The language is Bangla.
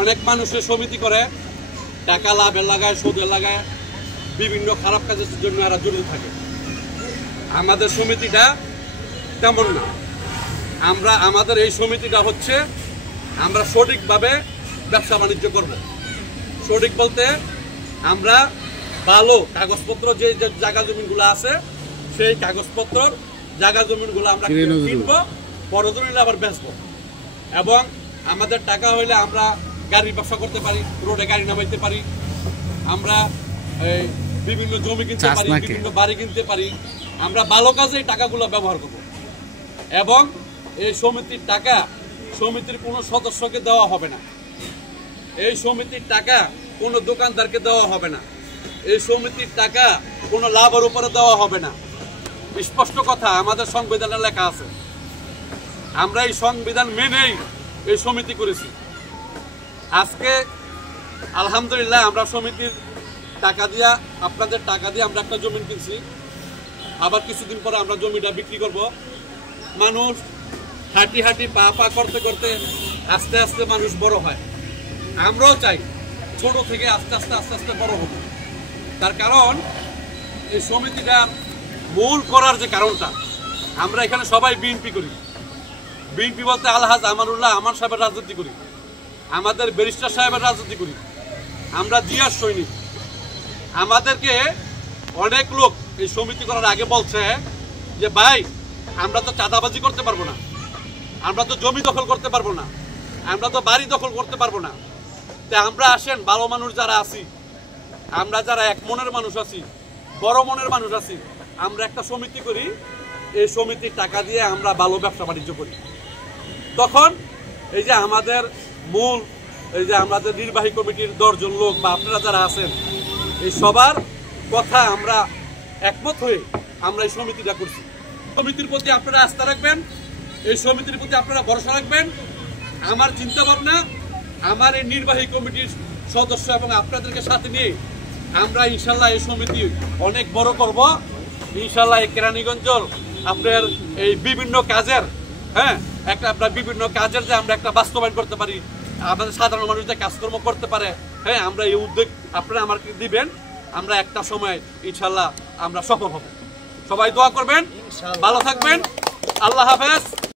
অনেক মানুষের সমিতি করে টাকা লাভের লাগায়, সুদের লাগায়, বিভিন্ন খারাপ কাজের জন্য এরা জড়িত থাকে। আমাদের সমিতিটা তেমন না। আমাদের এই সমিতিটা হচ্ছে আমরা সঠিকভাবে ব্যবসা বাণিজ্য করব। সঠিক বলতে আমরা ভালো কাগজপত্র যে জায়গা জমিনগুলো আছে সেই কাগজপত্র জায়গা জমিনগুলো আমরা কিনবো, পরজনে আবার বেচবো। এবং আমাদের টাকা হইলে আমরা গাড়ির ব্যবসা করতে পারি, রোডে গাড়ি নামাইতে পারি, আমরা বিভিন্ন জমি কিনতে পারি, বিভিন্ন বাড়ি কিনতে পারি। আমরা ভালো কাজে এই টাকাগুলো ব্যবহার করব। এবং এই সমিতির টাকা সমিতির কোনো সদস্যকে দেওয়া হবে না। এই সমিতির টাকা কোনো দোকানদারকে দেওয়া হবে না। এই সমিতির টাকা কোনো লাভের উপরে দেওয়া হবে না। স্পষ্ট কথা আমাদের সংবিধানে লেখা আছে। আমরা এই সংবিধান মেনেই এই সমিতি করেছি। আজকে আলহামদুলিল্লাহ আমরা সমিতির টাকা দিয়া, আপনাদের টাকা দিয়ে আমরা একটা জমি কিনছি। আবার কিছুদিন পরে আমরা জমিটা বিক্রি করব। মানুষ হাঁটি হাঁটি পা পা করতে করতে আস্তে আস্তে মানুষ বড় হয়। আমরাও চাই ছোট থেকে আস্তে আস্তে আস্তে আস্তে বড় হব। তার কারণ এই সমিতিটা মূল করার যে কারণটা, আমরা এখানে সবাই বিএনপি করি। বিএনপি বলতে আলহাজ আমানুল্লাহ আমার সাহেবের রাজনীতি করি, আমাদের ব্যারিস্টার সাহেবের রাজনীতি করি, আমরা জিয়ার সৈনিক। আমাদেরকে অনেক লোক এই সমিতি করার আগে বলছে যে ভাই আমরা তো চাঁদাবাজি করতে পারবো না, আমরা তো জমি দখল করতে পারবো না, আমরা তো বাড়ি দখল করতে পারবো না। তা আমরা আসেন ভালো মানুষ যারা আছি, আমরা যারা এক মনের মানুষ আছি, বড় মনের মানুষ আছি, আমরা একটা সমিতি করি। এই সমিতির টাকা দিয়ে আমরা ভালো ব্যবসা বাণিজ্য করি। তখন এই যে আমাদের মূল এই যে আমাদের নির্বাহী কমিটির 10 জন লোক বা আপনারা যারা আছেন, এই সবার কথা আমরা একমত হয়ে আমরা এই সমিতিটা করছি। সমিতির প্রতি আপনারা আস্থা রাখবেন, এই সমিতির প্রতি আপনারা ভরসা রাখবেন। আমার চিন্তা ভাবনা, আমার এই নির্বাহী কমিটির সদস্য এবং আপনাদেরকে সাথে নিয়ে আমরা ইনশাল্লাহ এই সমিতি অনেক বড় করব। ইনশাল্লাহ এই কেরানীগঞ্জ আপনার এই বিভিন্ন কাজের আপনার বিভিন্ন কাজের যে আমরা একটা বাস্তবায়ন করতে পারি, আমাদের সাধারণ মানুষ যে কাজকর্ম করতে পারে, আমরা এই উদ্যোগ আপনারা আমাকে দিবেন। আমরা একটা সময় ইনশাল্লাহ আমরা সফল হব। সবাই দোয়া করবেন, ভালো থাকবেন। আল্লাহ হাফেজ।